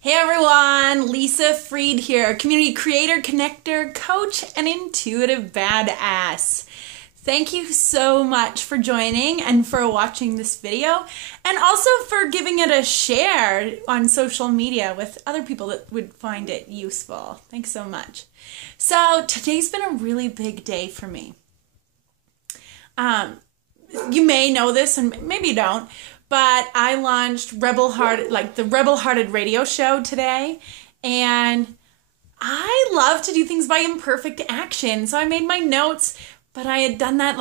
Hey everyone, Lisa Freed here, community creator, connector, coach, and intuitive badass. Thank you so much for joining and for watching this video, and also for giving it a share on social media with other people that would find it useful. Thanks so much. So today's been a really big day for me. You may know this and maybe you don't, but I launched the Rebel Hearted radio show today, and I love to do things by imperfect action. So I made my notes, but I had done that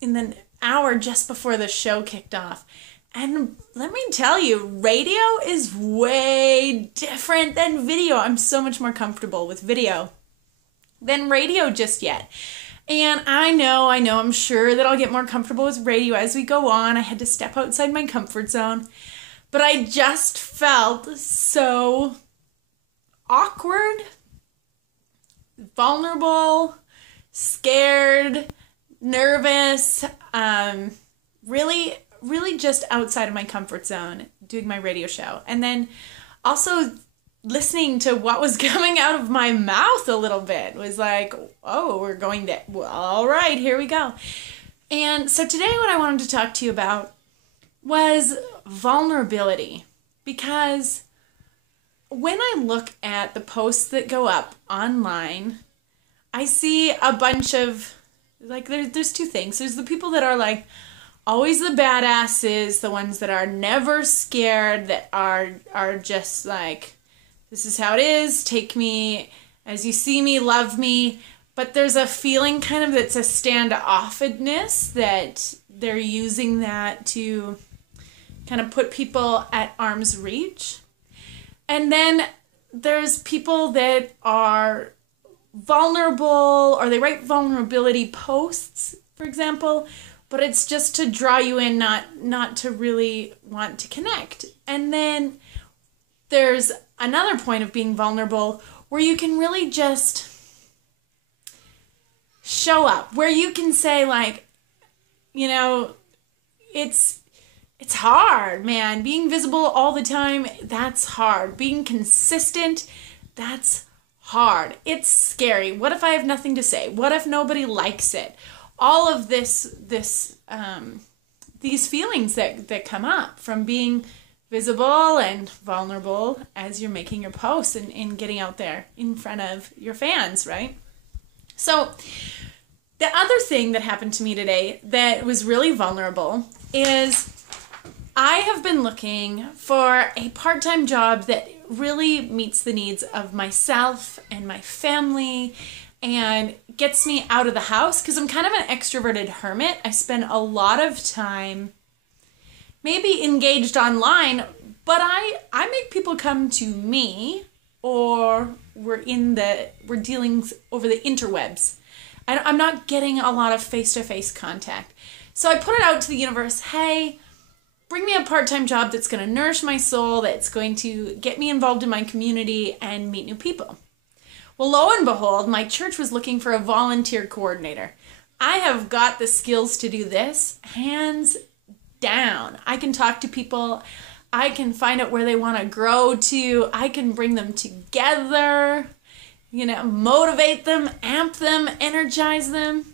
in the hour just before the show kicked off. And let me tell you, radio is way different than video. I'm so much more comfortable with video than radio just yet. And I know, I'm sure that I'll get more comfortable with radio as we go on. I had to step outside my comfort zone. But I just felt so awkward, vulnerable, scared, nervous, really just outside of my comfort zone doing my radio show. And then also listening to what was coming out of my mouth a little bit was like, oh, we're going to, well, all right, here we go. And so today what I wanted to talk to you about was vulnerability, because when I look at the posts that go up online, I see a bunch of, there's two things. There's the people that are like always the badasses, the ones that are never scared, that are just like, this is how it is, take me as you see me, love me. But there's a feeling kind of that's a standoffedness, that they're using that to kind of put people at arm's reach. And then there's people that are vulnerable, or they write vulnerability posts, for example, but it's just to draw you in, not to really want to connect. And then there's another point of being vulnerable where you can really just show up, where you can say, like, you know, it's hard, man. Being visible all the time, that's hard. Being consistent, that's hard. It's scary. What if I have nothing to say? What if nobody likes it? All of these feelings that come up from being visible and vulnerable as you're making your posts and getting out there in front of your fans, right? So the other thing that happened to me today that was really vulnerable is I have been looking for a part-time job that really meets the needs of myself and my family and gets me out of the house, because I'm kind of an extroverted hermit. I spend a lot of time maybe engaged online, but I make people come to me, or we're dealing over the interwebs. I'm not getting a lot of face-to-face contact. So I put it out to the universe, hey, bring me a part-time job that's going to nourish my soul, that's going to get me involved in my community and meet new people. Well, lo and behold, my church was looking for a volunteer coordinator. I have got the skills to do this, hands down. I can talk to people. I can find out where they want to grow to. I can bring them together, motivate them, amp them, energize them,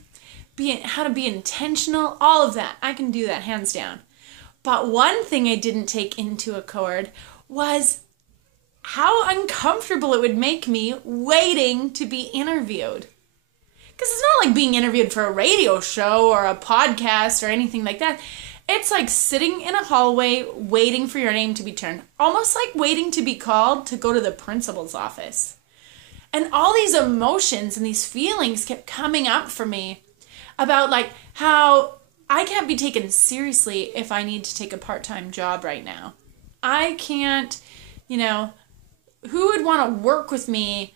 how to be intentional, all of that. I can do that hands down. But one thing I didn't take into account was how uncomfortable it would make me waiting to be interviewed. Because it's not like being interviewed for a radio show or a podcast or anything like that. It's like sitting in a hallway waiting for your name to be turned. Almost like waiting to be called to go to the principal's office. And all these emotions and these feelings kept coming up for me about like how I can't be taken seriously if I need to take a part-time job right now. I can't, who would want to work with me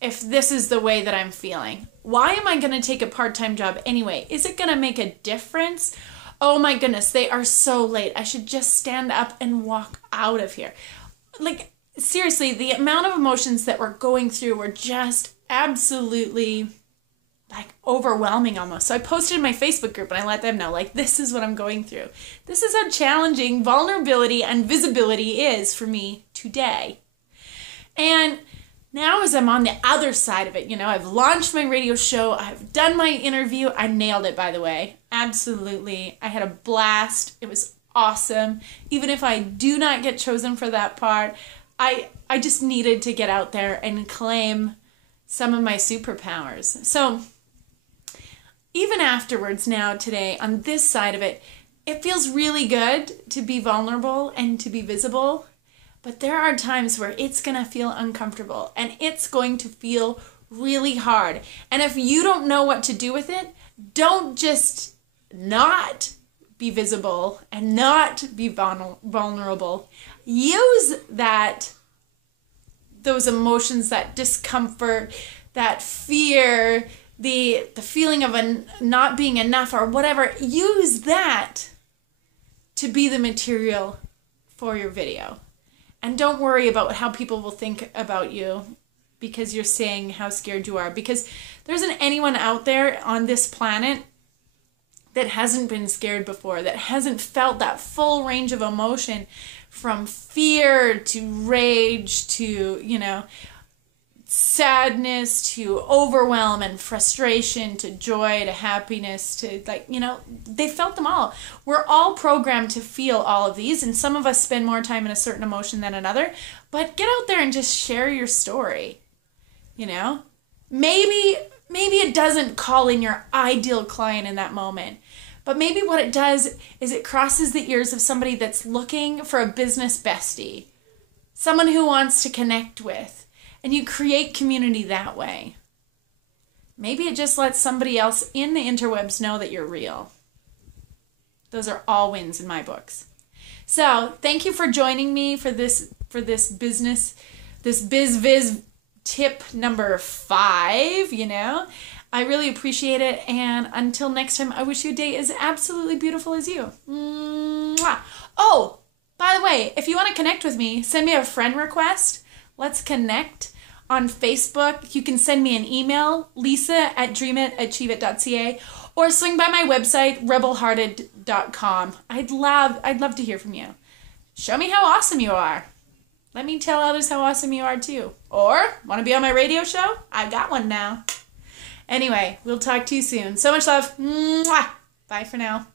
if this is the way that I'm feeling? Why am I going to take a part-time job anyway? Is it going to make a difference? Oh my goodness, they are so late. I should just stand up and walk out of here. Like, seriously, the amount of emotions that we're going through were just absolutely like overwhelming almost. So I posted in my Facebook group and I let them know, like, this is what I'm going through. This is how challenging vulnerability and visibility is for me today. And now as I'm on the other side of it, you know, I've launched my radio show, I've done my interview. I nailed it, by the way. Absolutely. I had a blast. It was awesome. Even if I do not get chosen for that part, I just needed to get out there and claim some of my superpowers. So even afterwards now today on this side of it, it feels really good to be vulnerable and to be visible. But there are times where it's going to feel uncomfortable and it's going to feel really hard. And if you don't know what to do with it, don't just not be visible and not be vulnerable. Use those emotions, that discomfort, that fear, the feeling of not being enough or whatever. Use that to be the material for your video. And don't worry about how people will think about you because you're saying how scared you are. Because there isn't anyone out there on this planet that hasn't been scared before, that hasn't felt that full range of emotion from fear to rage to, you know, sadness to overwhelm and frustration to joy to happiness to, like, you know, they felt them all. We're all programmed to feel all of these, and some of us spend more time in a certain emotion than another. But get out there and just share your story. You know, maybe it doesn't call in your ideal client in that moment, but maybe what it does is it crosses the ears of somebody that's looking for a business bestie, someone who wants to connect with. And you create community that way. Maybe it just lets somebody else in the interwebs know that you're real. Those are all wins in my books. So thank you for joining me for this Biz Viz Tip number 5, you know. I really appreciate it. And until next time, I wish you a day as absolutely beautiful as you. Mwah. Oh, by the way, if you want to connect with me, send me a friend request. Let's connect on Facebook. You can send me an email, lisa@dreamit@achieveit.ca, or swing by my website, rebelhearted.com. I'd love to hear from you. Show me how awesome you are. Let me tell others how awesome you are too. Or, want to be on my radio show? I've got one now. Anyway, we'll talk to you soon. So much love. Mwah. Bye for now.